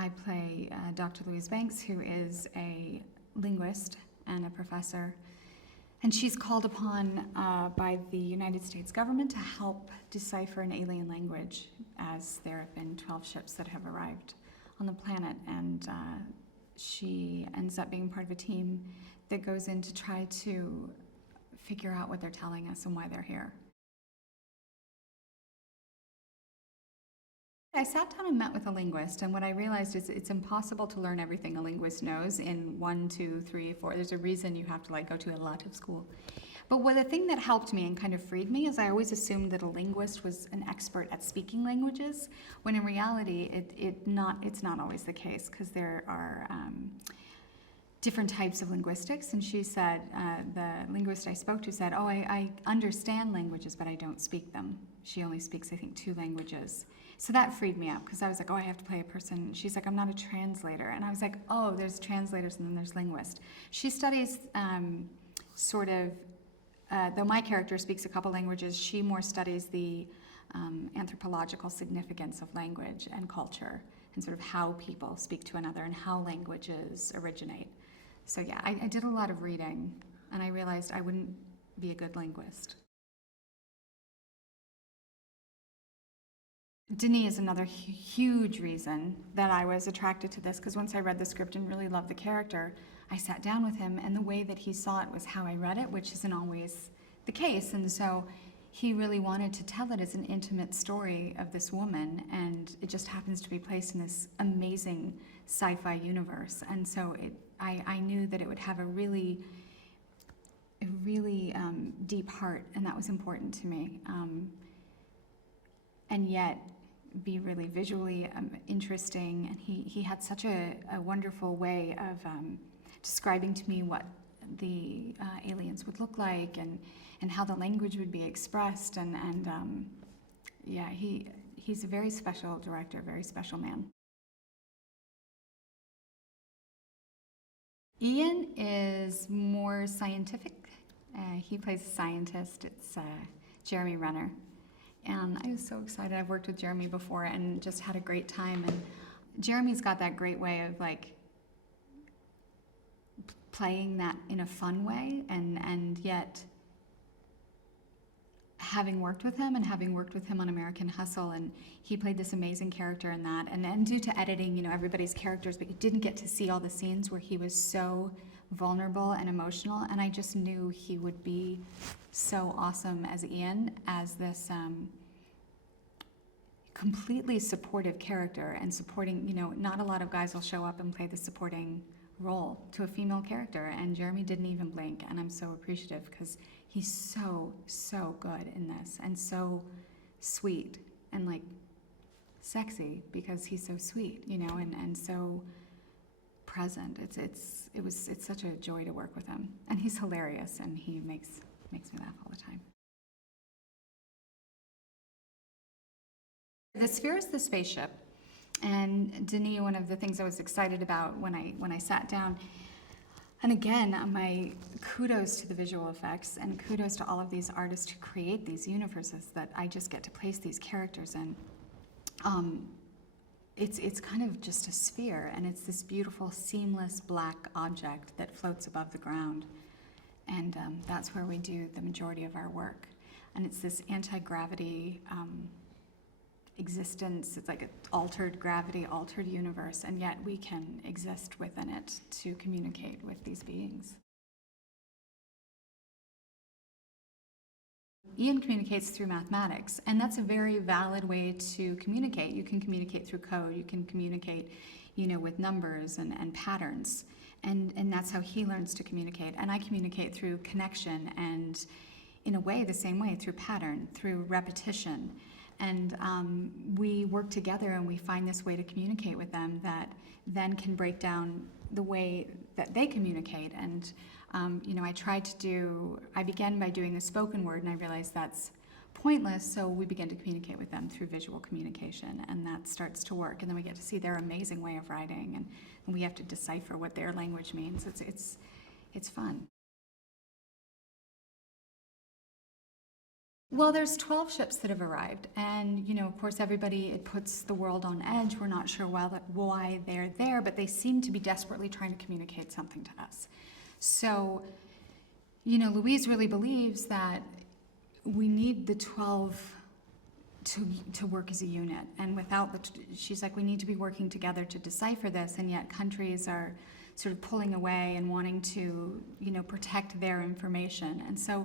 I play Dr. Louise Banks, who is a linguist and a professor. And she's called upon by the United States government to help decipher an alien language, as there have been 12 ships that have arrived on the planet. And she ends up being part of a team that goes in to try to figure out what they're telling us and why they're here. I sat down and met with a linguist, and what I realized is it's impossible to learn everything a linguist knows in 1, 2, 3, 4. There's a reason you have to go to a lot of school. But the thing that helped me and kind of freed me is I always assumed that a linguist was an expert at speaking languages, when in reality it's not always the case, because there are different types of linguistics. And she said, the linguist I spoke to said, I understand languages, but I don't speak them. She only speaks, I think, 2 languages. So that freed me up, because I was like, I have to play a person. She's like, I'm not a translator. And I was like, there's translators and then there's linguists. She studies though my character speaks a couple languages, she more studies the anthropological significance of language and culture, and sort of how people speak to another and how languages originate. So yeah, I did a lot of reading, and I realized I wouldn't be a good linguist. Denis is another huge reason that I was attracted to this, because once I read the script and really loved the character, I sat down with him, and the way that he saw it was how I read it, which isn't always the case. And so he really wanted to tell it as an intimate story of this woman, and it just happens to be placed in this amazing sci-fi universe. And so I knew that it would have a really deep heart, and that was important to me. And yet be really visually interesting. And he had such a wonderful way of describing to me what the aliens would look like, and how the language would be expressed. And yeah, he's a very special director, a very special man. Ian is more scientific. He plays a scientist. It's Jeremy Renner. And I was so excited. I've worked with Jeremy before and just had a great time. And Jeremy's got that great way of playing that in a fun way, and yet having worked with him on American Hustle, and he played this amazing character in that. And due to editing, everybody's characters, but you didn't get to see all the scenes where he was so vulnerable and emotional. And I just knew he would be so awesome as Ian, as this completely supportive character, and supporting, not a lot of guys will show up and play the supporting role to a female character, and Jeremy didn't even blink. And I'm so appreciative, because he's so good in this, and so sweet, and sexy, because he's so sweet, and so present. It's such a joy to work with him, and he's hilarious, and he makes me laugh all the time. The sphere is the spaceship, and Denis, one of the things I was excited about when I sat down, and again, my kudos to the visual effects, and kudos to all of these artists who create these universes that I just get to place these characters in. It's kind of just a sphere, and it's this beautiful, seamless black object that floats above the ground. And that's where we do the majority of our work. And it's this anti-gravity existence. It's like an altered gravity, altered universe, and yet we can exist within it to communicate with these beings. Ian communicates through mathematics, and that's a very valid way to communicate. You can communicate through code, you can communicate, with numbers and patterns, and that's how he learns to communicate. And I communicate through connection, and in a way, the same way, through pattern, through repetition. And we work together, and we find this way to communicate with them that then can break down the way that they communicate. And I began by doing the spoken word, and I realized that's pointless, so we begin to communicate with them through visual communication, and that starts to work. And then we get to see their amazing way of writing, and we have to decipher what their language means. It's fun. Well, there's 12 ships that have arrived, and of course, it puts the world on edge. We're not sure why they're there, but they seem to be desperately trying to communicate something to us. So, Louise really believes that we need the 12 to work as a unit, and she's like, we need to be working together to decipher this, and yet countries are sort of pulling away and wanting to, protect their information, and so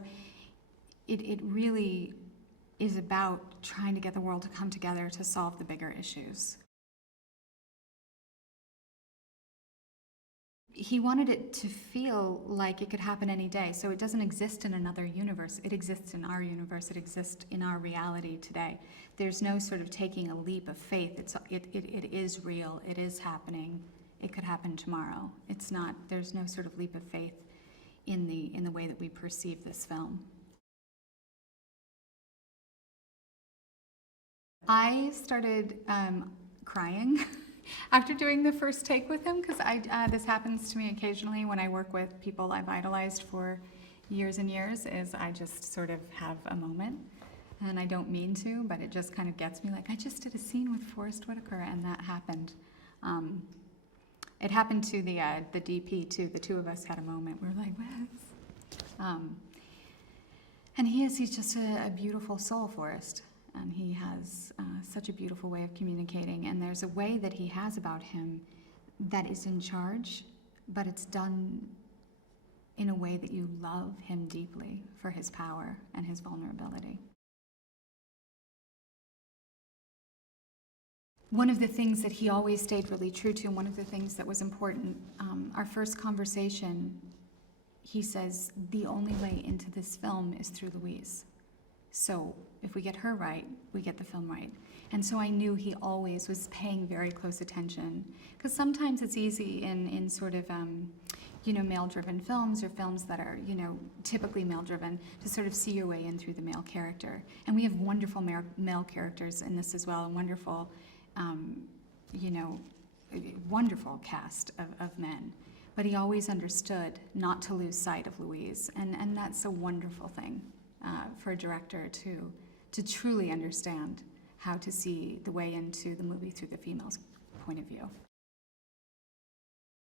it really is about trying to get the world to come together to solve the bigger issues. He wanted it to feel like it could happen any day, so it doesn't exist in another universe. It exists in our universe. It exists in our reality today. There's no sort of taking a leap of faith. It is real. It is happening. It could happen tomorrow. It's not. There's no sort of leap of faith in the way that we perceive this film. I started crying after doing the first take with him, because this happens to me occasionally when I work with people I've idolized for years and years, is I just sort of have a moment, and I don't mean to, but it just kind of gets me, like, I just did a scene with Forrest Whitaker, and that happened. It happened to the DP too. The two of us had a moment. We were like, what? And he's just a beautiful soul, Forrest. And he has such a beautiful way of communicating, and there's a way that he has about him that is in charge, but it's done in a way that you love him deeply for his power and his vulnerability. One of the things that he always stayed really true to, and one of the things that was important, our first conversation, he says, the only way into this film is through Louise. So if we get her right, we get the film right. And so I knew he always was paying very close attention, because sometimes it's easy in sort of, male-driven films, or films that are, typically male-driven, to sort of see your way in through the male character. And we have wonderful male characters in this as well, and wonderful, wonderful cast of men. But he always understood not to lose sight of Louise, and that's a wonderful thing. For a director to truly understand how to see the way into the movie through the female's point of view.